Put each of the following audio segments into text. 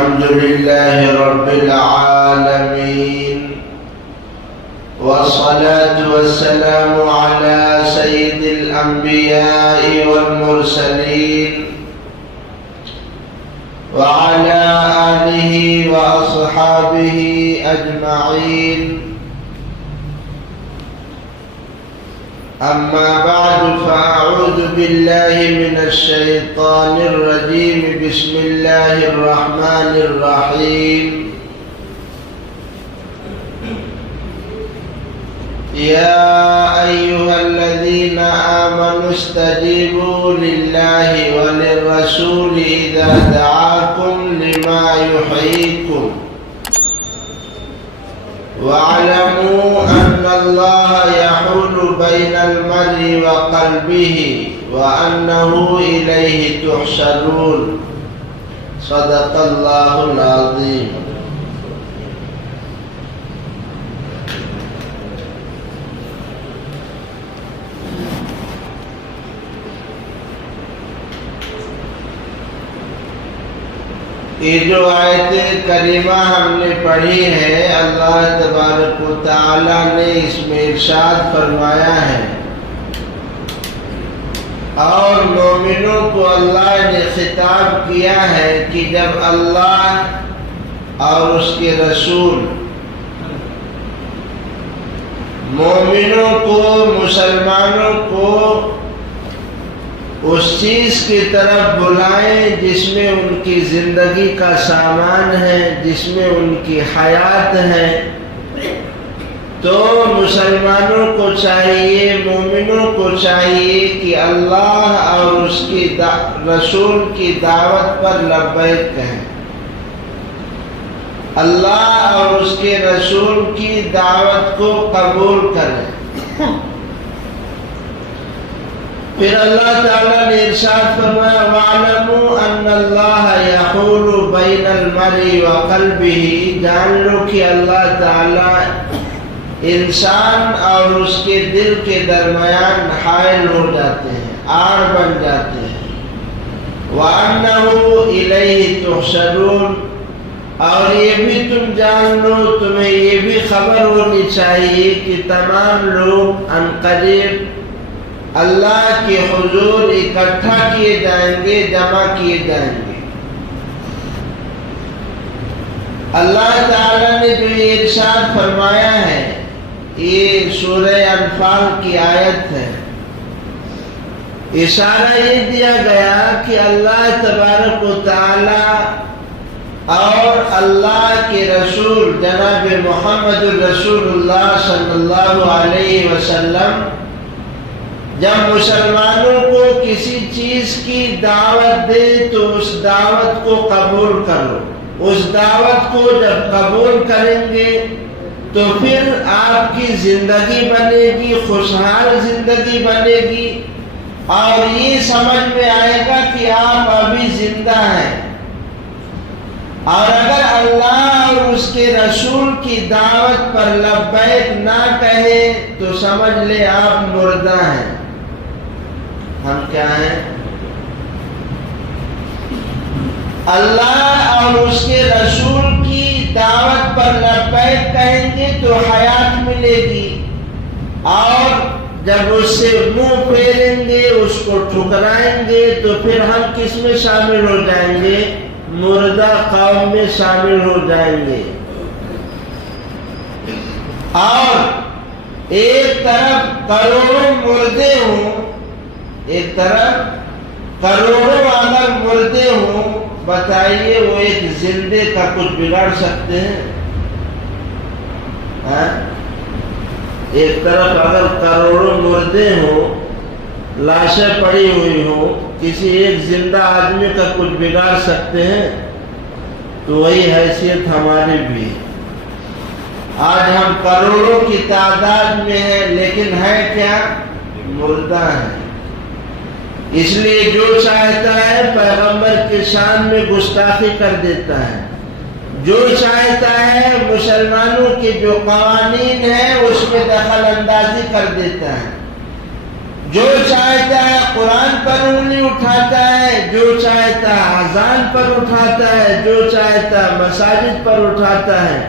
الحمد لله رب العالمين، والصلاة والسلام على سيد الأنبياء والمرسلين وعلى آله وأصحابه أجمعين. أما بعد، فأعوذ بالله من الشيطان الرجيم. بسم الله الرحمن الرحيم. يا أيها الذين آمنوا استجيبوا لله وللرسول إذا دعاكم لما يحييكم واعلموا أن الله يحول بين المرء وقلبه وأنه إليه تحشرون. صدق الله العظيم. یہ جو آیت کریمہ ہم نے پڑھی ہے، اللہ تبارک و تعالی نے اس میں ارشاد فرمایا ہے اور مومنوں کو اللہ نے خطاب کیا ہے کہ جب اللہ اور اس کے رسول مومنوں کو، مسلمانوں کو اس چیز کی طرف بلائیں جس میں ان کی زندگی کا سامان ہے، جس میں ان کی حیات ہے، تو مسلمانوں کو چاہیے، مومنوں کو چاہیے کہ اللہ اور اس کی رسول کی دعوت پر لبیک کہیں، اللہ اور اس کے رسول کی دعوت کو قبول کریں. پھر اللہ تعالیٰ نے ارشاد فرمایا وَاعْلَمُوا أَنَّ اللَّهَ يَحُولُ بَيْنَ الْمَرْءِ وَقَلْبِهِ. جان لو کہ اللہ تعالیٰ انسان اور اس کے دل کے درمیان حائل ہو جاتے ہیں، آڑ بن جاتے ہیں. وَأَنَّهُ إِلَيْهِ تُحْشَرُونَ. اور یہ بھی تم جان لو، تمہیں یہ بھی خبر ہونی چاہیے کہ تمام لوگ عنقریب اللہ کے حضور اکٹھا کیے جائیں گے، جمع کیے جائیں گے. اللہ تعالیٰ نے جو یہ ارشاد فرمایا ہے، یہ سورہ انفال کی آیت ہے. اشارہ یہ دیا گیا کہ اللہ تبارک و تعالی اور اللہ کے رسول جناب محمد الرسول اللہ صلی اللہ علیہ وسلم جب مسلمانوں کو کسی چیز کی دعوت دے تو اس دعوت کو قبول کرو. اس دعوت کو جب قبول کریں گے تو پھر آپ کی زندگی بنے گی، خوشحال زندگی بنے گی، اور یہ سمجھ میں آئے گا کہ آپ ابھی زندہ ہیں. اور اگر اللہ اور اس کے رسول کی دعوت پر لبیک نہ کہے تو سمجھ لے آپ مردہ ہیں. ہم کیا ہیں؟ اللہ اور اس کے رسول کی دعوت پر لبیک کہیں گے تو حیات ملے گی، اور جب اس سے منہ پھیریں گے، اس کو ٹھکرائیں گے، تو پھر ہم کس میں شامل ہو جائیں گے؟ مردہ قوم میں شامل ہو جائیں گے. اور ایک طرف کروڑوں مردے ہوں، ایک طرف کروڑوں اگر مردے ہوں، بتائیے وہ ایک زندے کا کچھ بگاڑ سکتے ہیں؟ ایک طرف اگر کروڑوں مردے ہوں، لاشیں پڑی ہوئی ہوں، کسی ایک زندہ آدمی کا کچھ بگاڑ سکتے ہیں؟ تو وہی حیثیت ہماری بھی. آج ہم کروڑوں کی تعداد میں ہیں، لیکن ہے کیا؟ مردہ ہیں. اس لیے جو چاہتا ہے پیغمبر کی شان میں گستاخی کر دیتا ہے، جو چاہتا ہے مسلمانوں کے جو قوانین ہیں اس میں دخل اندازی کر دیتا ہے، جو چاہتا ہے قرآن پر انگلی اٹھاتا ہے، جو چاہتا ہے اذان پر اٹھاتا ہے، جو چاہتا ہے مساجد پر اٹھاتا ہے۔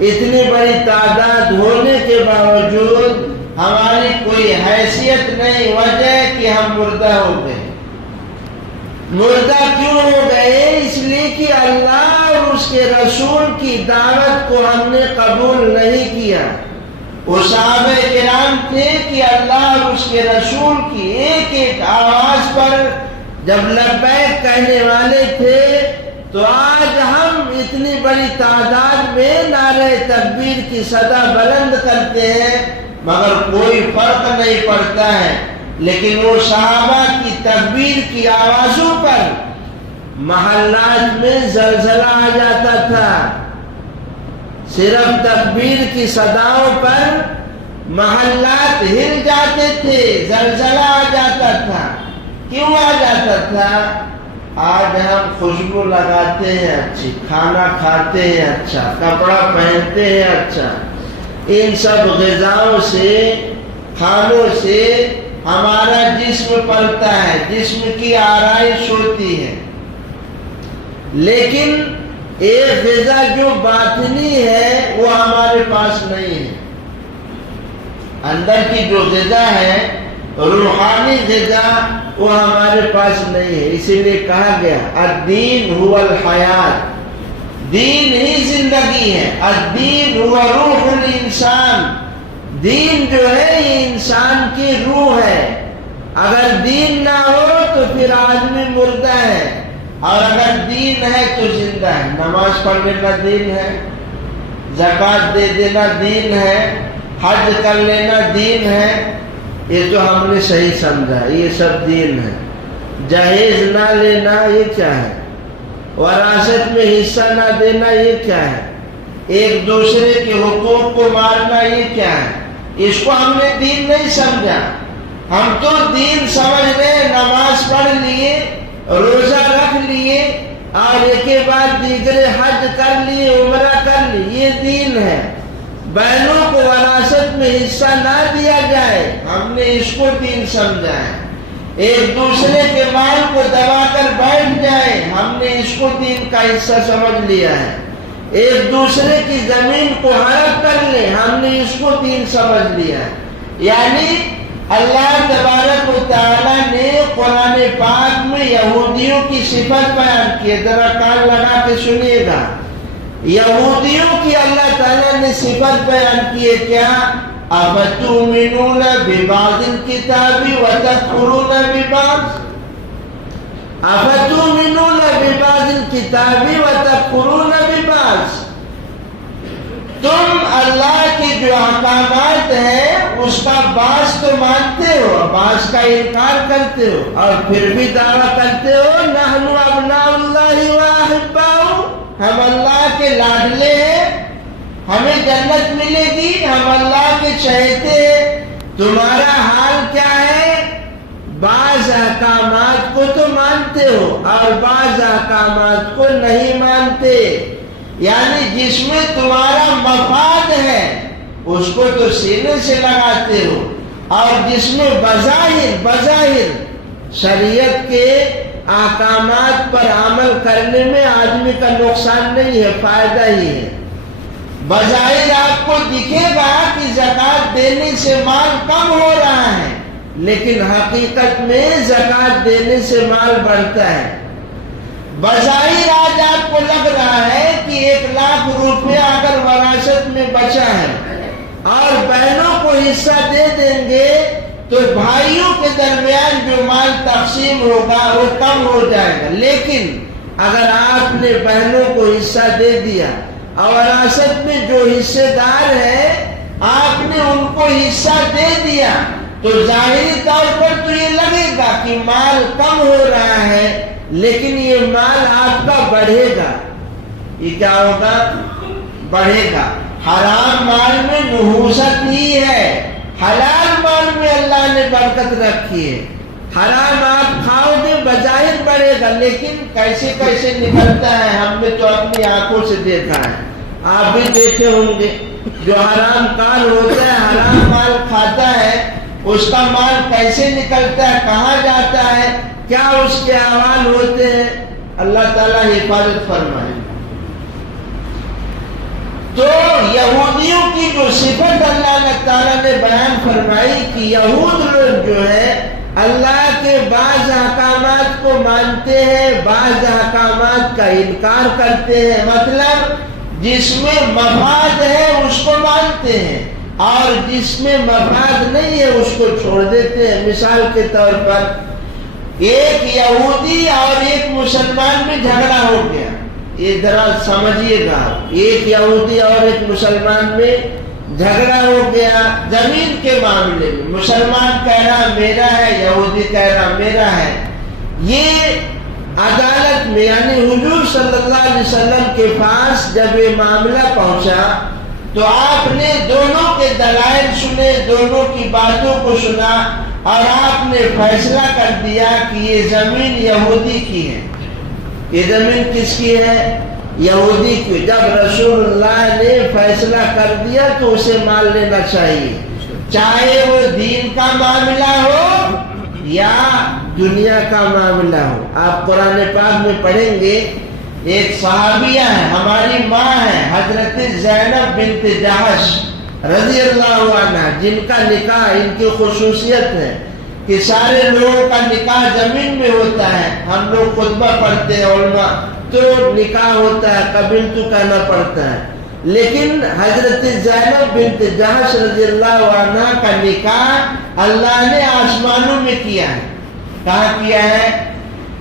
اتنی بڑی تعداد ہونے کے باوجود ہماری کوئی حیثیت نہیں، وجہ کہ ہم مردہ ہو گئے۔ مردہ کیوں ہو گئے؟ اس لیے کہ اللہ اور اس کے رسول کی دعوت کو ہم نے قبول نہیں کیا۔ وہ صحابہ کرام تھے کہ اللہ اور اس کے رسول کی ایک ایک آواز پر جب لبیک کہنے والے تھے، تو آج ہم اتنی بڑی تعداد میں نعرہ تکبیر کی صدا بلند کرتے ہیں مگر کوئی فرق نہیں پڑتا ہے۔ لیکن وہ صحابہ کی تکبیر کی آوازوں پر محلات میں زلزلہ آ جاتا تھا، صرف تکبیر کی صداؤں پر محلات ہل جاتے تھے، زلزلہ آ جاتا تھا۔ کیوں آ جاتا تھا؟ آج ہم خوشبو لگاتے ہیں اچھی، کھانا کھاتے ہیں اچھا، کپڑا پہنتے ہیں اچھا، ان سب غذاؤں سے، کھانوں سے ہمارا جسم پلتا ہے، جسم کی آرائش ہوتی ہے۔ لیکن ایک غذا جو باطنی ہے وہ ہمارے پاس نہیں ہے۔ اندر کی جو غذا ہے، روحانی غذا، وہ ہمارے پاس نہیں ہے۔ اسی لیے کہا گیا الدین هو الحیات، دین ہی زندگی ہے۔ الدین هو روح الانسان، دین جو ہے یہ انسان کی روح ہے۔ اگر دین نہ ہو تو پھر آدمی مردہ ہے، اور اگر دین ہے تو زندہ ہے۔ نماز پڑھ لینا دین ہے، زکوٰۃ دے دینا دین ہے، حج کر لینا دین ہے۔ یہ تو ہم نے صحیح سمجھا، یہ سب دین ہے۔ جہیز نہ لینا یہ کیا ہے؟ وراثت میں حصہ نہ دینا یہ کیا ہے؟ ایک دوسرے کے حقوق کو مارنا یہ کیا ہے؟ اس کو ہم نے دین نہیں سمجھا۔ ہم تو دین سمجھ رہے، نماز پڑھ لیے، روزہ رکھ لیے، اور ایک کے بعد دیگر حج کر لیے، عمرہ کر لیے، یہ دین ہے۔ بہنوں کو وراثت میں حصہ نہ دیا جائے، ہم نے اس کو دین سمجھا ہے۔ ایک دوسرے کے مال کو دبا کر بیٹھ جائے، ہم نے اس کو دین کا حصہ سمجھ لیا ہے۔ ایک دوسرے کی زمین کو ہڑپ کر لے، ہم نے اس کو دین سمجھ لیا ہے۔ یعنی اللہ تبارک و تعالیٰ نے قرآن پاک میں یہودیوں کی صفت بیان کی ہے۔ ذرا کان لگا کے سنیے گا، یہودیوں کی اللہ تعالیٰ نے صفت بیان کی ہے کیا؟ افتؤمنون ببعض الکتاب وتکفرون ببعض، افتؤمنون ببعض الکتاب وتکفرون ببعض۔ تم اللہ کی جو احکامات ہیں اس کا بعض تو مانتے ہو، بعض کا انکار کرتے ہو، اور پھر بھی دعویٰ کرتے ہو نحن ابناء اللہ واحباؤہ، ہم اللہ کے لاڈلے ہیں، ہمیں جنت ملے گی، ہم اللہ کے چہیتے ہیں۔ تمہارا حال کیا ہے؟ بعض احکامات کو تو مانتے ہو اور بعض احکامات کو نہیں مانتے۔ یعنی جس میں تمہارا مفاد ہے اس کو تو سینے سے لگاتے ہو، اور جس میں بظاہر شریعت کے احکامات پر عمل کرنے میں آدمی کا نقصان نہیں ہے، فائدہ ہی ہے۔ بظاہر آپ کو دکھے گا کہ زکوٰۃ دینے سے مال کم ہو رہا ہے، لیکن حقیقت میں زکوٰۃ دینے سے مال بڑھتا ہے۔ بظاہر آج آپ کو لگ رہا ہے کہ 1,00,000 روپیہ اگر وراثت میں بچا ہے اور بہنوں کو حصہ دے دیں گے تو بھائیوں کے درمیان جو مال تقسیم ہوگا وہ کم ہو جائے گا۔ لیکن اگر آپ نے بہنوں کو حصہ دے دیا اور وراثت میں جو حصے دار ہیں آپ نے ان کو حصہ دے دیا، تو ظاہری طور پر تو یہ لگے گا کہ مال کم ہو رہا ہے، لیکن یہ مال آپ کا بڑھے گا۔ یہ کیا ہوگا؟ بڑھے گا۔ حرام مال میں نحوست ہی ہے، حلال مال میں اللہ نے برکت رکھی ہے۔ حرام آپ کھاؤ گے بظاہر بڑھے گا، لیکن کیسے کیسے نکلتا ہے ہم نے تو اپنی آنکھوں سے دیکھا ہے، آپ بھی دیکھے ہوں گے۔ جو حرام کار ہوتا ہے، حرام مال کھاتا ہے، اس کا مال کیسے نکلتا ہے، کہاں جاتا ہے، کیا اس کے اعمال ہوتے ہیں، اللہ تعالیٰ حفاظت فرمائے۔ تو یہودیوں کی جو صفت اللہ تعالیٰ نے بیان فرمائی کہ یہود لوگ جو ہے اللہ کے بعض احکامات کو مانتے ہیں، بعض احکامات کا انکار کرتے ہیں، مطلب جس میں مفاد ہے اس کو مانتے ہیں اور جس میں مفاد نہیں ہے اس کو چھوڑ دیتے ہیں۔ مثال کے طور پر ایک یہودی اور ایک مسلمان میں جھگڑا ہو گیا، یہ ذرا سمجھیے گا، ایک یہودی اور ایک مسلمان میں جھگڑا ہو گیا زمین کے معاملے میں، مسلمان کہہ رہا میرا ہے، یہودی کہہ رہا میرا ہے۔ یہ عدالت میں یعنی حضور صلی اللہ علیہ وسلم کے پاس جب یہ معاملہ پہنچا تو آپ نے دونوں کے دلائل سنے، دونوں کی باتوں کو سنا اور آپ نے فیصلہ کر دیا کہ یہ زمین یہودی کی ہے۔ یہ زمین کس کی ہے؟ یہودی کی۔ جب رسول اللہ نے فیصلہ کر دیا تو اسے مان لینا چاہیے، چاہے وہ دین کا معاملہ ہو یا دنیا کا معاملہ ہو۔ آپ قرآن پاک میں پڑھیں گے، ایک صحابیہ ہے، ہماری ماں ہے حضرت زینب بنت جحش رضی اللہ عنہ، جن کا نکاح، ان کی خصوصیت ہے کہ سارے لوگوں کا نکاح زمین میں ہوتا ہے۔ ہم لوگ خطبہ پڑھتے ہیں علماء تو نکاح ہوتا ہے، قبل تو کہنا پڑتا ہے، لیکن حضرت زینب بنت جحش رضی اللہ عنہ کا نکاح اللہ نے آسمانوں میں کیا ہے۔ کہاں کیا ہے؟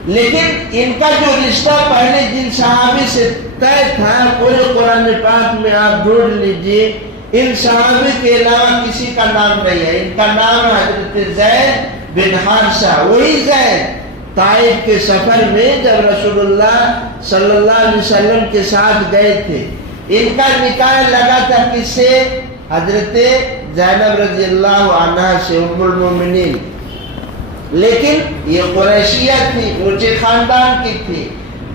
لیکن ان کا جو رشتہ پہلے جن صحابی سے طے تھا، پورے قرآن پاک میں آپ ڈھونڈ لیجئے، ان صحابی کے علاوہ کسی کا نام نہیں ہے۔ ان کا نام حضرت زید بن حارثہ، وہی زید طائف کے سفر میں جب رسول اللہ صلی اللہ علیہ وسلم کے ساتھ گئے تھے، ان کا نکاح لگا تھا کس سے؟ حضرت زینب رضی اللہ عنہ سے، ام المومنین۔ لیکن یہ قریشیہ تھی، اونچے خاندان کی تھی،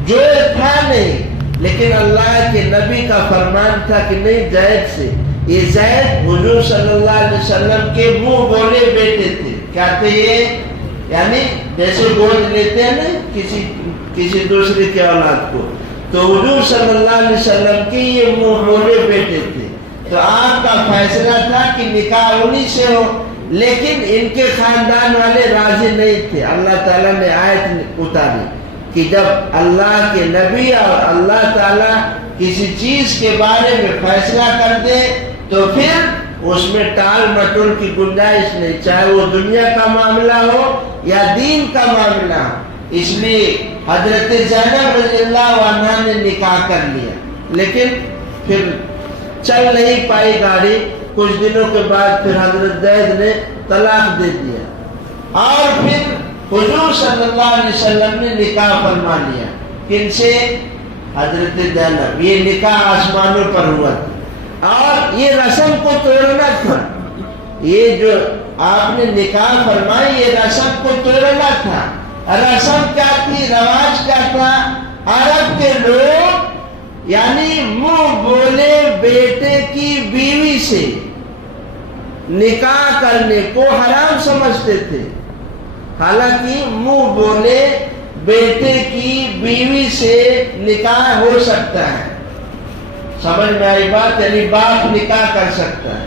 جو تھا نہیں، لیکن اللہ کے نبی کا فرمان تھا کہ نہیں زید سے۔ یہ زید حضور صلی اللہ علیہ وسلم کے منہ بولے بیٹے تھے۔ کیا تھے یہ؟ یعنی جیسے گود لیتے ہیں نا کسی دوسرے کے اولاد کو، تو حضور صلی اللہ علیہ وسلم کے یہ منہ بولے بیٹے تھے۔ تو آپ کا فیصلہ تھا کہ نکاح انہی سے ہو، لیکن ان کے خاندان والے راضی نہیں تھے۔ اللہ تعالیٰ نے آیت اتاری کہ جب اللہ کے نبی اور اللہ تعالیٰ کسی چیز کے بارے میں فیصلہ کر دے تو پھر اس میں ٹال مٹول کی گنجائش نہیں، چاہے وہ دنیا کا معاملہ ہو یا دین کا معاملہ ہو۔ اس لیے حضرت زینب رضی اللہ عنہ نے نکاح کر لیا، لیکن پھر چل نہیں پائی گاڑی۔ کچھ دنوں کے بعد پھر حضرت زید نے طلاق دے دیا اور پھر حضور صلی اللہ علیہ وسلم نے نکاح فرما لیا۔ کن سے؟ حضرت زینب۔ یہ نکاح آسمانوں پر ہوا تھا اور یہ رسم کو توڑنا تھا۔ یہ جو آپ نے نکاح فرمائی یہ رسم کو توڑنا تھا۔ رسم کیا تھی؟ رواج کیا تھا؟ عرب کے لوگ یعنی منہ بولے بیٹے کی بیوی سے نکاح کرنے کو حرام سمجھتے تھے، حالانکہ منہ بولے بیٹے کی بیوی سے نکاح ہو سکتا ہے۔ سمجھ میں آئی بات؟ یعنی باپ نکاح کر سکتا ہے۔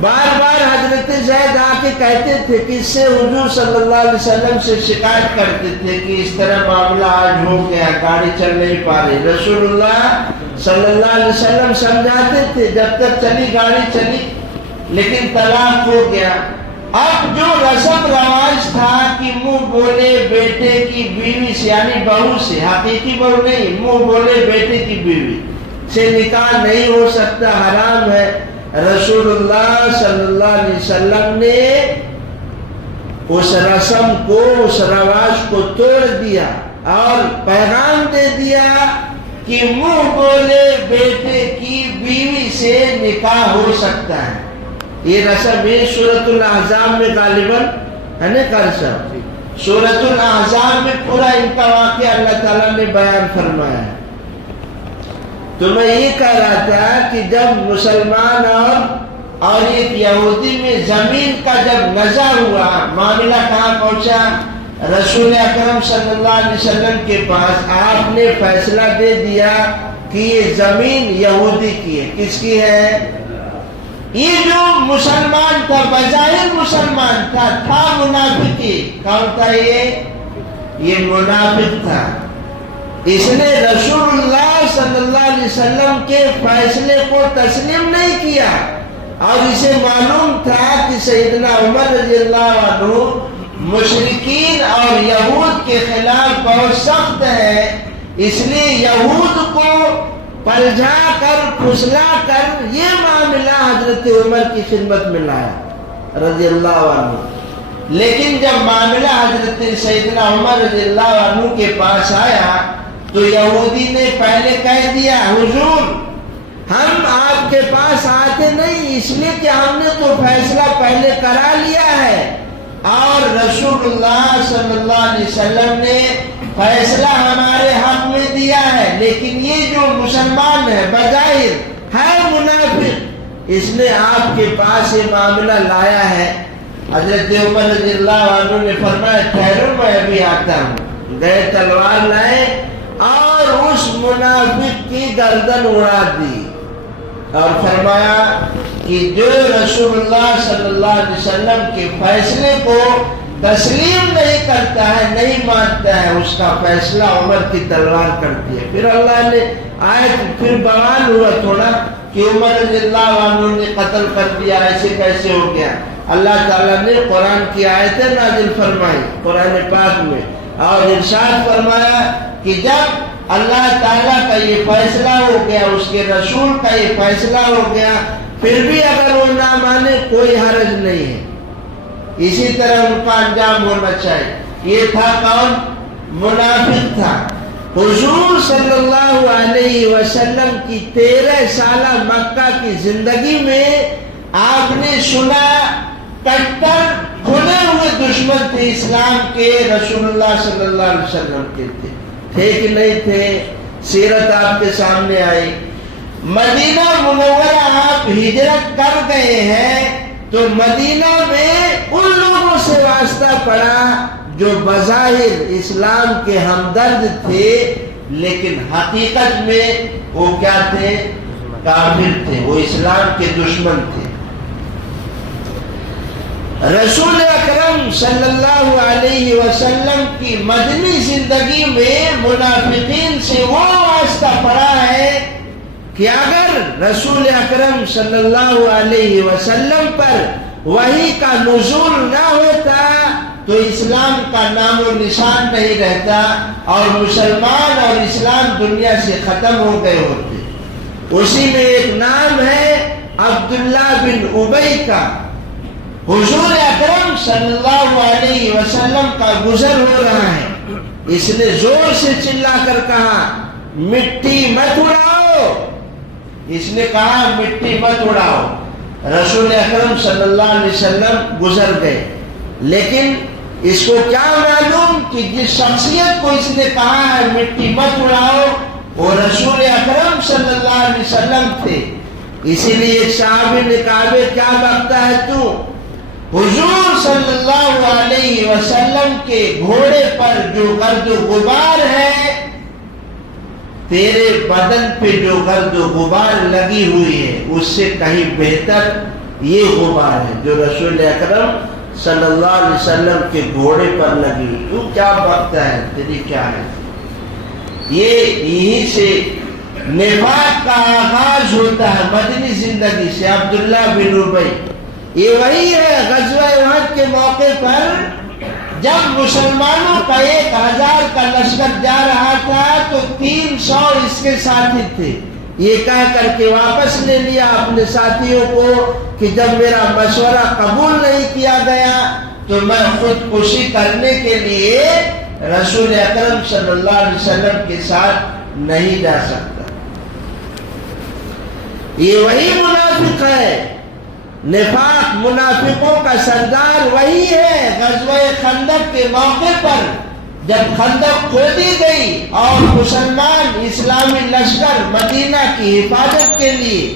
بار بار حضرت زید آ کے کہتے تھے کہ اس سے حضور صلی اللہ علیہ وسلم سے شکایت کرتے تھے کہ اس طرح معاملہ آج ہو گیا، گاڑی چل نہیں پا رہی۔ رسول اللہ صلی اللہ علیہ وسلم سمجھاتے تھے، جب تک چلی گاڑی چلی، لیکن طلاق ہو گیا۔ اب جو رسم رواج تھا کہ منہ بولے بیٹے کی بیوی سے یعنی بہو سے، حقیقی بہو نہیں، منہ بولے بیٹے کی بیوی سے نکاح نہیں ہو سکتا، حرام ہے، رسول اللہ صلی اللہ علیہ وسلم نے اس رسم کو، اس رواج کو توڑ دیا اور پیغام دے دیا کہ منہ بولے بیٹے کی بیوی سے نکاح ہو سکتا ہے۔ یہ رسم یہ سورۃ الاحزاب میں غالباً ہے نا کرسا، سورۃ الاحزاب میں پورا ان کا واقعہ اللہ تعالیٰ نے بیان فرمایا ہے۔ تو میں یہ کہہ رہا تھا کہ جب مسلمان اور اور ایک یہودی میں زمین کا جب نزع ہوا، معاملہ کہاں پہنچا؟ رسول اکرم صلی اللہ علیہ وسلم کے پاس آپ نے فیصلہ دے دیا کہ یہ زمین یہودی کی ہے۔ کس کی ہے؟ یہ جو مسلمان تھا، بظاہر مسلمان تھا منافقی۔ کون تھا یہ منافق تھا۔ اس نے رسول اللہ صلی اللہ علیہ وسلم کے فیصلے کو تسلیم نہیں کیا، اور اسے معلوم تھا کہ سیدنا عمر رضی اللہ عنہ مشرکین اور یہود کے خلاف بہت سخت ہے، اس لیے یہود کو پلجھا کر پھسلا کر یہ معاملہ حضرت عمر کی خدمت میں لایا رضی اللہ عنہ۔ لیکن جب معاملہ حضرت سیدنا عمر رضی اللہ عنہ کے پاس آیا تو یہودی نے پہلے کہہ دیا، حضور ہم آپ کے پاس آتے نہیں، اس لیے کہ ہم نے تو فیصلہ پہلے کرا لیا ہے، اور رسول اللہ صلی اللہ علیہ وسلم نے فیصلہ ہمارے حق میں دیا ہے، لیکن یہ جو مسلمان ہے بظاہر ہے منافق، اس نے آپ کے پاس یہ معاملہ لایا ہے۔ حضرت عمر رضی اللہ عنہ نے فرمایا ٹھہرو میں ابھی آتا ہوں۔ گئے، تلوار لائے اور اس منافق کی گردن اڑا دی، اور فرمایا کہ جو رسول اللہ صلی اللہ علیہ وسلم کے فیصلے کو تسلیم نہیں کرتا ہے، نہیں مانتا ہے، اس کا فیصلہ عمر کی تلوار کرتی ہے۔ پھر اللہ نے آیت، پھر بوال ہوا تھوڑا کہ عمر رضی اللہ عنہ نے قتل کر دیا، ایسے کیسے ہو گیا؟ اللہ تعالیٰ نے قرآن کی آیتیں نازل فرمائی قرآن پاک میں، اور ارشاد فرمایا کہ جب اللہ تعالیٰ کا یہ فیصلہ ہو گیا، اس کے رسول کا یہ فیصلہ ہو گیا، پھر بھی اگر وہ نہ مانے کوئی حرج نہیں ہے، اسی طرح ان کا انجام ہونا چاہیے۔ یہ تھا کون؟ منافق تھا۔ حضور صلی اللہ علیہ وسلم کی 13 سالہ مکہ کی زندگی میں آپ نے سنا کٹر کھلے ہوئے دشمن تھے اسلام کے، رسول اللہ صلی اللہ علیہ وسلم کے تھے کہ نہیں تھے؟ سیرت آپ کے سامنے آئی۔ مدینہ منورہ آپ ہجرت کر گئے ہیں تو مدینہ میں ان لوگوں سے واسطہ پڑا جو بظاہر اسلام کے ہمدرد تھے، لیکن حقیقت میں وہ کیا تھے؟ کافر تھے، وہ اسلام کے دشمن تھے۔ رسول اکرم صلی اللہ علیہ وسلم کی مدنی زندگی میں منافقین سے وہ واسطہ پڑا ہے کہ اگر رسول اکرم صلی اللہ علیہ وسلم پر وحی کا نزول نہ ہوتا تو اسلام کا نام و نشان نہیں رہتا، اور مسلمان اور اسلام دنیا سے ختم ہو گئے ہوتے۔ اسی میں ایک نام ہے عبداللہ بن ابی کا۔ حضور اکرم صلی اللہ علیہ وسلم کا گزر ہو رہا ہے، اس نے زور سے چلا کر کہا مٹی مت اڑاؤ، اس نے کہا مٹی مت اڑاؤ۔ رسول اکرم صلی اللہ علیہ وسلم گزر گئے، لیکن اس کو کیا معلوم کہ جس شخصیت کو اس نے کہا ہے مٹی مت اڑاؤ وہ رسول اکرم صلی اللہ علیہ وسلم تھے۔ اسی لیے ایک صحابی نے کہا کیا بکتا ہے تو؟ حضور صلی اللہ علیہ وسلم کے گھوڑے پر جو گرد و غبار ہے، تیرے بدن پہ جو گرد و غبار لگی ہوئی ہے اس سے کہیں بہتر یہ غبار ہے جو رسول اکرم صلی اللہ علیہ وسلم کے گھوڑے پر لگی ہوئی۔ تو کیا بکتا ہے، تیری کیا ہے؟ یہی سے نفاق کا آغاز ہوتا ہے مدنی زندگی سے۔ عبداللہ بن ابی، یہ وہی ہے غزوہ احد کے موقع پر جب مسلمانوں کا 1000 کا لشکر جا رہا تھا تو 300 اس کے ساتھی تھے۔ یہ کہہ کر کے واپس لے لیا اپنے ساتھیوں کو کہ جب میرا مشورہ قبول نہیں کیا گیا تو میں خودکشی کرنے کے لیے رسول اکرم صلی اللہ علیہ وسلم کے ساتھ نہیں جا سکتا۔ یہ وہی منافق ہے، نفاق منافقوں کا سردار وہی ہے۔ غزوہ خندق کے موقع پر جب خندق کھودی گئی اور مسلمان اسلامی لشکر مدینہ کی حفاظت کے لیے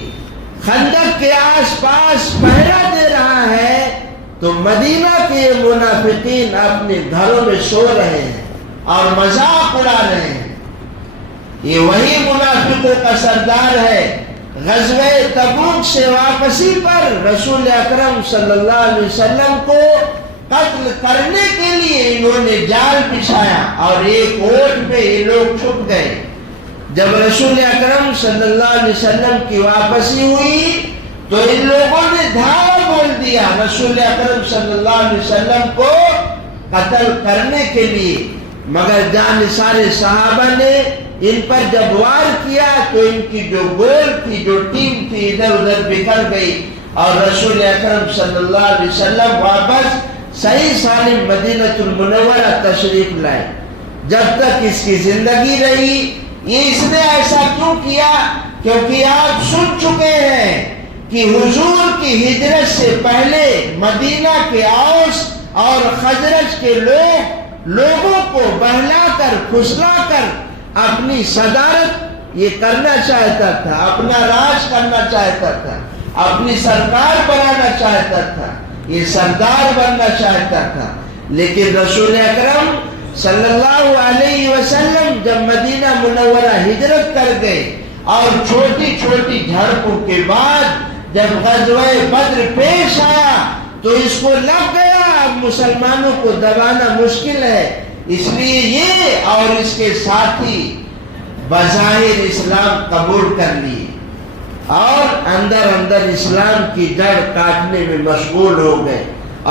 خندق کے آس پاس پہرا دے رہا ہے تو مدینہ کے منافقین اپنے گھروں میں سو رہے ہیں اور مذاق اڑا رہے ہیں۔ یہ وہی منافقوں کا سردار ہے۔ غزوہ تبوک سے واپسی پر رسول اکرم صلی اللہ علیہ وسلم کو قتل کرنے کے لیے انہوں نے جال بچھایا اور ایک اوٹ پہ یہ لوگ چھپ گئے۔ جب رسول اکرم صلی اللہ علیہ وسلم کی واپسی ہوئی تو ان لوگوں نے دھاوا بول دیا رسول اکرم صلی اللہ علیہ وسلم کو قتل کرنے کے لیے، مگر جانثار صحابہ نے ان پر جب وار کیا تو ان کی جو گول تھی، جو ٹیم تھی، ادھر ادھر بکھر گئی اور رسول اکرم صلی اللہ علیہ وسلم واپس صحیح سالم مدینہ المنورہ تشریف لائے۔ جب تک اس کی زندگی رہی، یہ اس نے ایسا کیوں کیا؟ کیونکہ آپ سن چکے ہیں کہ حضور کی ہجرت سے پہلے مدینہ کے اوس اور خزرج کے لوگوں کو بہلا کر پھسلا کر اپنی صدارت یہ کرنا چاہتا تھا، اپنا راج کرنا چاہتا تھا، اپنی سرکار بنانا چاہتا تھا، یہ سردار بننا چاہتا تھا۔ لیکن رسول اکرم صلی اللہ علیہ وسلم جب مدینہ منورہ ہجرت کر گئے اور چھوٹی چھوٹی جھڑپوں کے بعد جب غزوہ بدر پیش آیا تو اس کو لگ گیا اب مسلمانوں کو دبانا مشکل ہے، اس لیے یہ اور اس کے ساتھی بظاہر اسلام قبول کر لیے اور اندر اندر اسلام کی جڑ کاٹنے میں مشغول ہو گئے۔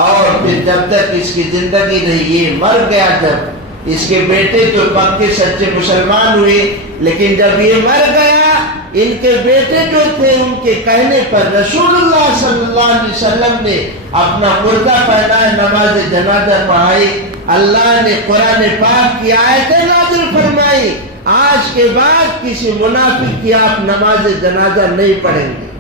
اور پھر جب تک اس کی زندگی رہی، یہ مر گیا جب اس کے بیٹے تو پکے سچے مسلمان ہوئے، لیکن جب یہ مر گیا ان کے بیٹے جو تھے ان کے کہنے پر رسول اللہ صلی اللہ علیہ وسلم نے اپنا کرتا پہنایا، نماز جنازہ پڑھائی، اللہ نے قرآن پاک کی آیتیں نازل فرمائی، آج کے بعد کسی منافق کی آپ نماز جنازہ نہیں پڑھیں گے۔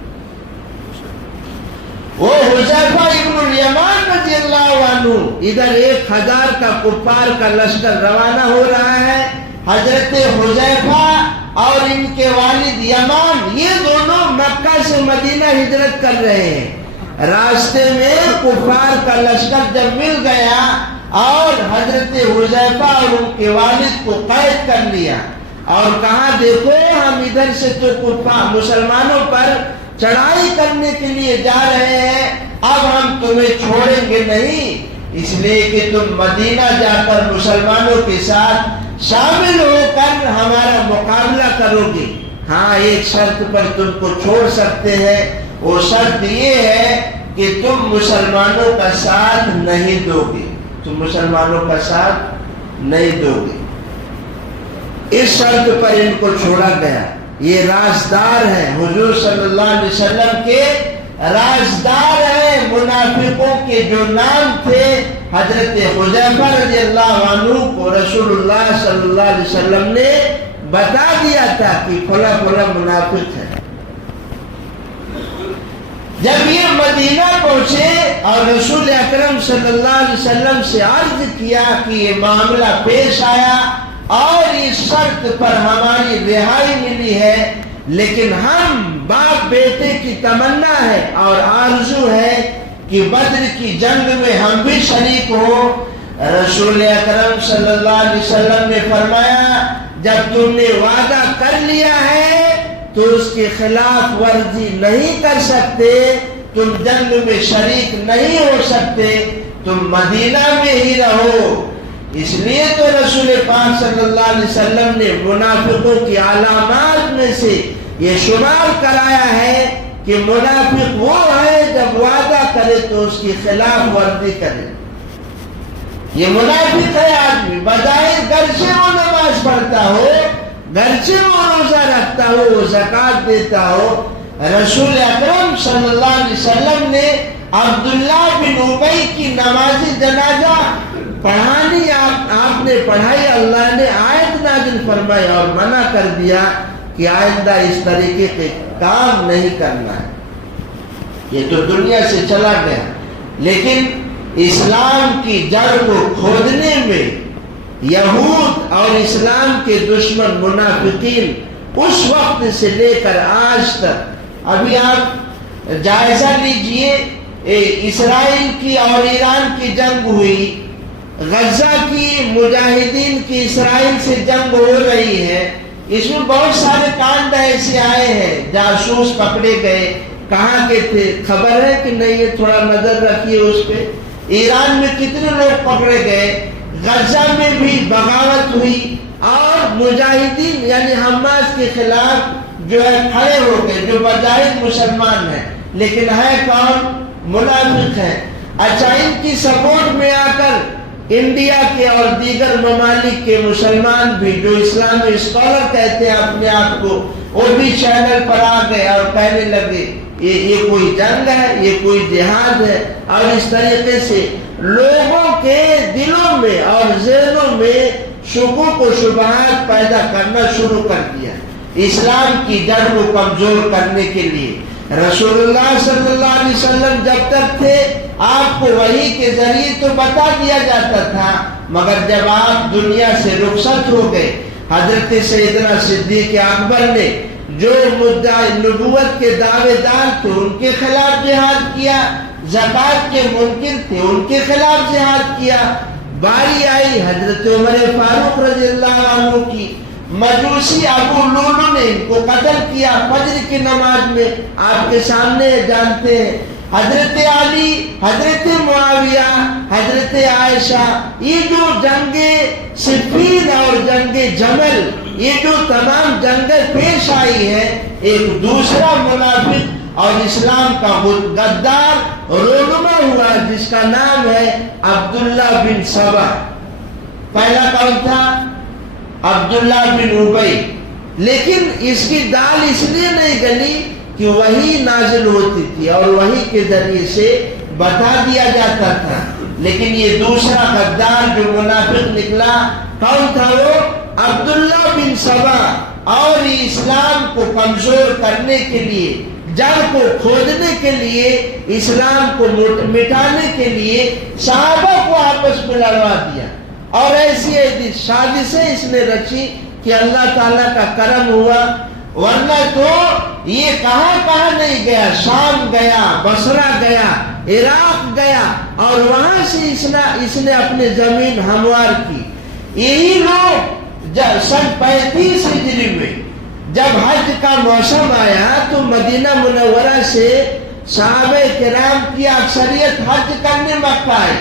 وہ حذیفہ ابن الیمان رضی اللہ عنہ، ادھر 1000 کا کفار کا لشکر روانہ ہو رہا ہے، حضرت حذیفہ اور ان کے والد یمان یہ دونوں مکہ سے مدینہ ہجرت کر رہے ہیں۔ راستے میں کفار کا لشکر جب مل گیا اور حضرت حذیفہ اور ان کے والد کو قید کر لیا اور کہا دیکھو ہم ادھر سے تو کفار مسلمانوں پر چڑھائی کرنے کے لیے جا رہے ہیں، اب ہم تمہیں چھوڑیں گے نہیں، اس لیے کہ تم مدینہ جا کر مسلمانوں کے ساتھ شامل ہو کر ہمارا مقابلہ کرو گے۔ ہاں ایک شرط پر تم کو چھوڑ سکتے ہیں، وہ شرط یہ ہے کہ تم مسلمانوں کا ساتھ نہیں دو گے، تم مسلمانوں کا ساتھ نہیں دو گے۔ اس شرط پر ان کو چھوڑا گیا۔ یہ رازدار ہیں، حضور صلی اللہ علیہ وسلم کے رازدار ہیں۔ منافقوں کے جو نام تھے حضرت حذیفہ رضی اللہ عنہ کو رسول اللہ صلی اللہ علیہ وسلم نے بتا دیا تھا کہ فلاں فلاں منافق ہے۔ جب یہ مدینہ پہنچے اور رسول اکرم صلی اللہ علیہ وسلم سے عرض کیا کہ یہ معاملہ پیش آیا اور اس شرط پر ہماری رہائی ملی ہے، لیکن ہم باپ بیٹے کی تمنا ہے اور آرزو ہے کہ بدر کی جنگ میں ہم بھی شریک ہوں۔ رسول اکرم صلی اللہ علیہ وسلم نے فرمایا جب تم نے وعدہ کر لیا ہے تو اس کی خلاف ورزی نہیں کر سکتے، تم جنگ میں شریک نہیں ہو سکتے، تم مدینہ میں ہی رہو۔ اس لیے تو رسول پاک صلی اللہ علیہ وسلم نے منافقوں کی علامات میں سے یہ شمار کرایا ہے کہ منافق وہ ہے جب وعدہ کرے تو اس کی خلاف ورزی کرے۔ یہ منافق ہے آدمی، بظاہر گرچہ وہ نماز پڑھتا ہو، گرچہ وہ روزہ رکھتا ہو، وہ زکوٰۃ دیتا ہو۔ رسول اکرم صلی اللہ علیہ وسلم نے عبداللہ بن ابی کی نماز جنازہ پڑھانی آپ نے پڑھائی، اللہ نے آیت نازل فرمائی اور منع کر دیا کہ آئندہ اس طریقے کے کام نہیں کرنا ہے۔ یہ تو دنیا سے چلا گیا، لیکن اسلام کی جڑ کو کھودنے میں یہود اور اسلام کے دشمن منافقین اس وقت سے لے کر آج تک، ابھی آپ جائزہ لیجئے، اسرائیل کی اور ایران کی جنگ ہوئی، غزہ کی مجاہدین کی اسرائیل سے جنگ ہو رہی ہے، اس میں بہت سارے کانڈ ایسے آئے ہیں، جاسوس پکڑے گئے، کہاں کے تھے خبر ہے کہ نہیں ہے؟ تھوڑا نظر رکھیے اس پہ۔ ایران میں کتنے لوگ پکڑے گئے، غزہ میں بھی بغاوت ہوئی، اور مجاہدین یعنی حماس کے خلاف جو ہے کھڑے ہو گئے، جو بظاہر مسلمان ہیں لیکن ہے کون؟ منافق ہے۔ اچھا، ان کی سپورٹ میں آ کر انڈیا کے اور دیگر ممالک کے مسلمان بھی جو اسلامی اسکالر کہتے ہیں اپنے آپ کو، وہ بھی چینل پر آ گئے اور کہنے لگے یہ کوئی جنگ ہے، یہ کوئی جہاد ہے، اور اس طریقے سے لوگوں کے دلوں میں اور ذہنوں میں شکوک و شبہات پیدا کرنا شروع کر دیا اسلام کی جڑ کو کمزور کرنے کے لیے۔ رسول اللہ صلی اللہ علیہ وسلم جب تک تھے آپ کو وحی کے ذریعے تو بتا دیا جاتا تھا، مگر جب آپ دنیا سے رخصت ہو گئے، حضرت سیدنا صدیق اکبر نے جو مدعی نبوت کے دعوے دار تھے ان کے خلاف جہاد کیا، زکوٰۃ کے منکر تھے ان کے خلاف جہاد کیا۔ باری آئی حضرت عمر فاروق رضی اللہ عنہ کی، مجوسی ابو لولو نے ان کو قتل کیا فجر کی نماز میں، آپ کے سامنے جانتے ہیں۔ حضرت علی، حضرت معاویہ، حضرت عائشہ، یہ جو جنگ صفین اور جنگ جمل، یہ جو تمام جنگیں پیش آئی ہیں، ایک دوسرا منافق اور اسلام کا غدار رونما ہوا جس کا نام ہے عبداللہ بن سبا۔ پہلا کون تھا؟ عبداللہ بن ابی۔ لیکن اس کی دال اس لیے نہیں گلی کہ وحی نازل ہوتی تھی اور وحی کے ذریعے سے بتا دیا جاتا تھا، لیکن یہ دوسرا غدار جو منافق نکلا کون تھا؟ وہ عبداللہ بن سبا، اور اسلام کو کمزور کرنے کے لیے، جڑ کو کھودنے کے لیے، اسلام کو مٹانے کے لیے صحابہ کو آپس میں لڑوا دیا، اور ایسی ایسی سازشیں اس نے رچی کہ اللہ تعالیٰ کا کرم ہوا، ورنہ تو یہ کہاں کہاں نہیں گیا، شام گیا، بصرہ گیا، عراق گیا، اور وہاں سے اس نے اپنی زمین ہموار کی۔ یہی لوگ سن 35 ہجری میں جب حج کا موسم آیا تو مدینہ منورہ سے صحابہ کرام کی اکثریت حج کرنے مکہ آئی۔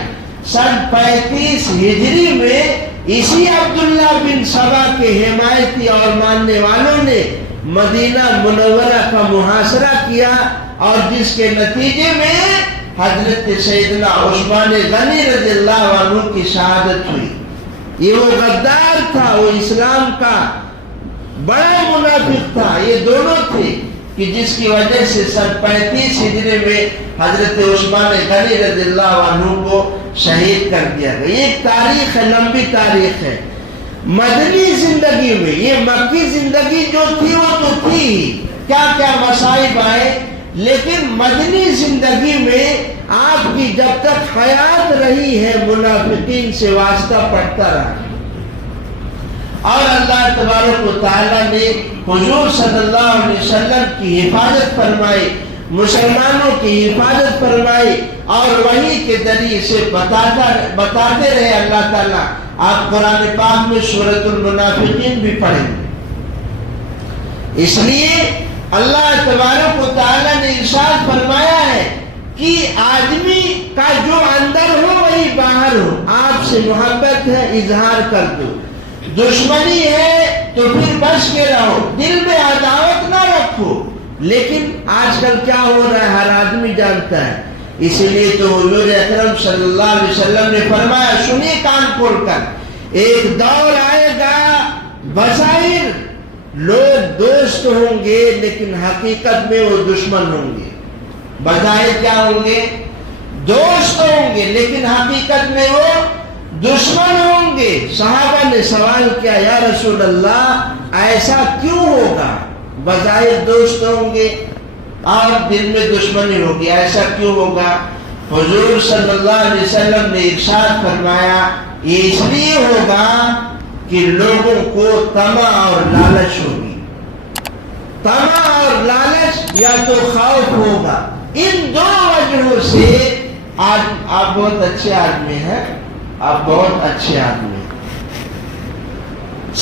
سن 35 ہجری میں اسی عبداللہ بن سبا کے حمایتی اور ماننے والوں نے مدینہ منورہ کا محاصرہ کیا، اور جس کے نتیجے میں حضرت سیدنا عثمان غنی رضی اللہ عنہ کی شہادت ہوئی۔ یہ وہ غدار تھا، وہ اسلام کا بڑا منافق تھا، یہ دونوں تھے کہ جس کی وجہ سے سن 35 ہجری میں حضرت عثمان غنی رضی اللہ عنہ کو شہید کر دیا گیا۔ یہ ایک تاریخ ہے، لمبی تاریخ ہے۔ مدنی زندگی میں یہ مکی زندگی جو تھی وہ تو تھی ہی، کیا کیا مصائب آئے، لیکن مدنی زندگی میں آپ کی جب تک حیات رہی ہے منافقین سے واسطہ پڑتا رہا، اور اللہ تبارک و تعالیٰ نے حضور صلی اللہ علیہ وسلم کی حفاظت فرمائی، مسلمانوں کی حفاظت فرمائی، اور وحی کے ذریعے سے بتاتے رہے اللہ تعالیٰ۔ آپ قرآن پاک میں سورۃ المنافقین بھی پڑھیں، اس لیے اللہ تبارک و تعالیٰ نے ارشاد فرمایا ہے کہ آدمی کا جو اندر ہو وہی باہر ہو، آپ سے محبت ہے اظہار کر دو، دشمنی ہے تو پھر بچ کے رہو، دل میں عداوت نہ رکھو۔ لیکن آج کل کیا ہو رہا ہے ہر آدمی جانتا ہے، اسی لیے تو حضور اکرم صلی اللہ علیہ وسلم نے فرمایا، سنیے کان کھول کر، ایک دور آئے گا بظاہر لوگ دوست ہوں گے لیکن حقیقت میں وہ دشمن ہوں گے۔ بظاہر کیا ہوں گے؟ دوست ہوں گے لیکن حقیقت میں وہ دشمن ہوں گے۔ صحابہ نے سوال کیا، یا رسول اللہ ایسا کیوں ہوگا؟ بظاہر دوست ہوں گے اور دل میں دشمنی ہوگی، ایسا کیوں ہوگا؟ حضور صلی اللہ علیہ وسلم نے ارشاد فرمایا، یہ اس لیے ہوگا کہ لوگوں کو طمع اور لالچ ہوگی، طمع اور لالچ یا تو خوف ہوگا. ان دو وجہوں سے آپ بہت اچھے آدمی ہیں, آپ بہت اچھے آدمی ہیں,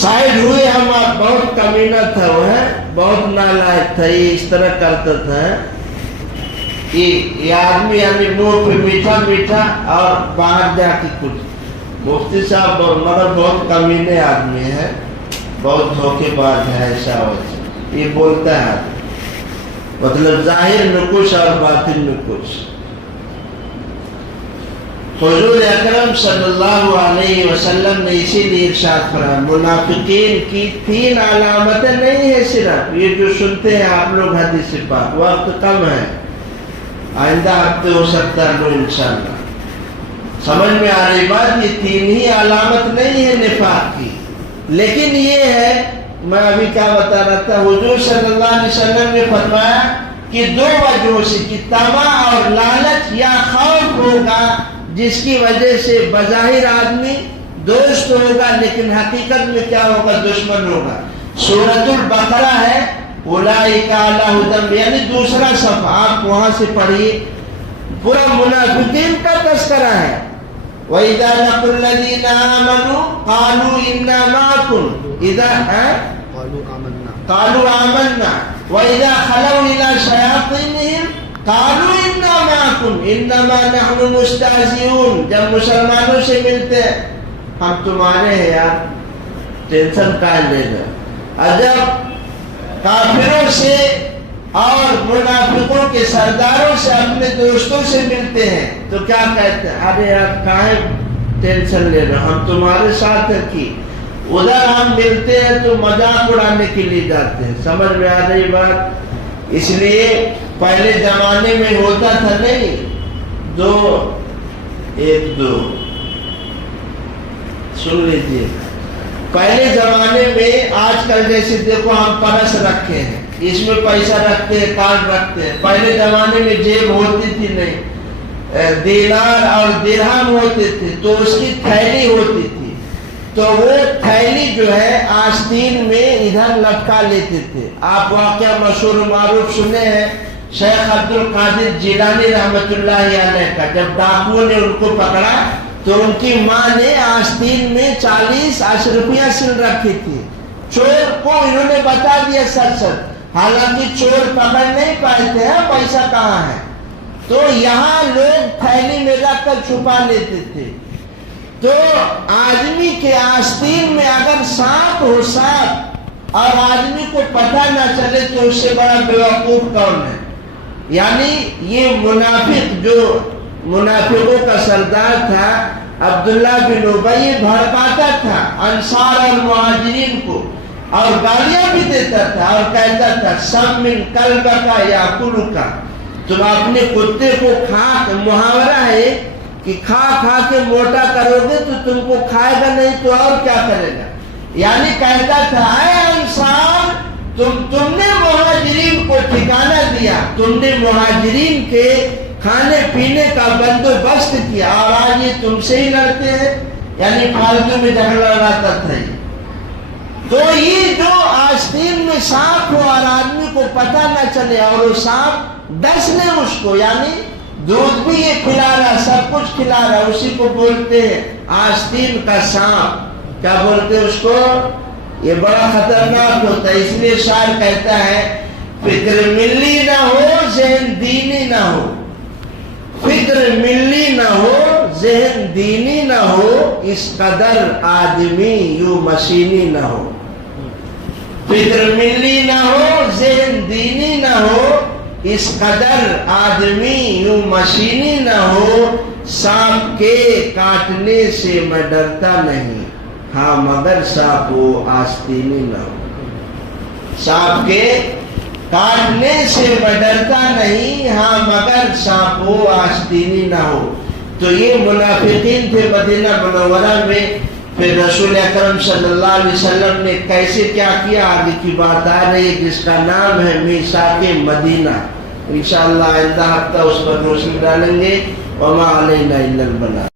شاید ہوئے ہم آپ بہت کمینہ تھا, وہ ہے بہت نالائق تھا, یہ اس طرح کرتا تھا یہ آدمی یعنی منہ پہ میٹھا میٹھا اور باہر جا کے کچھ. مفتی صاحب مگر بہت کمینے آدمی ہے, بہت دھوکے باز ہے, ایسا ہوتا یہ بولتا ہے, مطلب ظاہر میں کچھ اور باطن میں کچھ. حضور اکرم صلی اللہ علیہ وسلم نے اسی لیے ارشاد فرمایا منافقین کی 3 علامتیں نہیں ہیں صرف یہ جو سنتے ہیں آپ لوگ حدیث پاک. وقت کم ہے, آئندہ ہفتے ہو سکتا ہے لو انشاءاللہ. سمجھ میں آ رہی بات, یہ 3 ہی علامت نہیں ہے نفاق کی, لیکن یہ ہے میں ابھی کیا بتا رہا تھا, حضور صلی اللہ علیہ وسلم نے فرمایا کہ 2 وجہوں سے کہ طمع اور لالچ یا خوف ہوگا جس کی وجہ سے بظاہر آدمی دوست ہوگا لیکن حقیقت میں کیا ہوگا, دشمن ہوگا. سورۃ البقرہ ہے اولئک علی ھدی, یعنی دوسرا صفحہ آپ وہاں سے پڑھیے, پورا منافقین کا تذکرہ ہے. وَإِذَا لَقُوا الَّذِينَ آمَنُوا قَالُوا إِنَّا مَعَكُمْ قَالُوا آمَنَّا وَإِذَا خَلَوْا إِلَى شَيَاطِينِهِمْ قَالُوا إِنَّا مَعَكُمْ إِنَّمَا نَحْنُ مُسْتَهْزِئُونَ. جب مسلمانوں سے ملتے ہیں ہم تمہارے ہیں یار, ٹینشن کہاں لے گا. جب کافروں سے اور منافقوں کے سرداروں سے اپنے دوستوں سے ملتے ہیں تو کیا کہتے ہیں, ارے آپ کاہے ٹینشن لے رہے, ہم تمہارے ساتھ ہیں. کی ادھر ہم ملتے ہیں تو مذاق اڑانے کے لیے جاتے ہیں. سمجھ میں آ رہی بات. اس لیے پہلے زمانے میں ہوتا تھا نہیں, 2 سن لیجیے, پہلے زمانے میں آج کل جیسے دیکھو ہم پرس رکھے ہیں, اس میں پیسہ رکھتے ہیں, کارڈ رکھتے ہیں. پہلے زمانے میں جیب ہوتی تھی نہیں, دینار اور درہم ہوتے تھے تو اس کی تھیلی ہوتی تھی, تو وہ تھیلی جو ہے آستین میں ادھر لٹکا لیتے تھے. آپ واقعہ مشہور معروف سنے ہیں شیخ عبد القادر جیلانی رحمت اللہ علیہ کا. جب ڈاکوؤں نے ان کو پکڑا تو ان کی ماں نے آستین میں 40 اشرفیاں سل رکھی تھی. چور کو انہوں نے بتا دیا سچ سچ, حالانکہ چور پکڑ نہیں پائے تھے پیسہ کہاں ہے, تو یہاں لوگ تھیلی میں رکھ کر چھپا لیتے تھے. تو آدمی کے آستین میں اگر سانپ ہو سانپ اور آدمی کو پتہ نہ چلے تو اس سے بڑا بیوقوف کون ہے. یعنی یہ منافق جو منافقوں کا سردار تھا عبداللہ بن ابی, بھڑکاتا تھا انصار اور مہاجرین کو اور گالیاں بھی دیتا تھا اور کہتا تھا سمن کلبک یاکلک, تم اپنے کتے کو کھا, محاورہ ہے کہ کھا کھا کے موٹا کرو گے تو تم کو کھائے گا نہیں تو اور کیا کرے گا. یعنی کہتا تھا اے انصار تم نے مہاجرین کو ٹھکانہ دیا, تم نے مہاجرین کے کھانے پینے کا بندوبست کیا اور آج یہ تم سے ہی لڑتے ہیں. یعنی فالتو میں جھگڑا لڑاتا تھا. تو یہ جو آستین میں سانپ ہو اور آدمی کو پتہ نہ چلے اور وہ سانپ ڈس لے اس کو, یعنی دودھ بھی یہ کھلا رہا, سب کچھ کھلا رہا, اسی کو بولتے ہیں آستین کا سانپ. کیا بولتے ہیں اس کو, یہ بڑا خطرناک ہوتا ہے. اس لیے شاعر کہتا ہے فکر ملی نہ ہو ذہن دینی نہ ہو, فکر ملی نہ ہو ذہن دینی نہ ہو, اس قدر آدمی یوں مشینی نہ ہو. فکر ملی نہ ہو ذہن دینی نہ ہو, اس قدر آدمی یوں مشینی نہ ہو. سانپ کے کاٹنے سے میں ڈرتا نہیں, ہاں مگر سانپ وہ آستینی نہ ہو. سانپ کے کاٹنے سے میں ڈرتا نہیں, ہاں مگر سانپ وہ آستینی نہ ہو. تو یہ منافقین تھے مدینہ منورہ میں. پھر رسول اکرم صلی اللہ علیہ وسلم نے کیسے کیا کیا آگے کی بات آ رہی ہے جس کا نام ہے میثاق مدینہ. انشاءاللہ آئندہ ہفتہ اس پر روشنی ڈالیں گے. وما علینا الا البلاغ.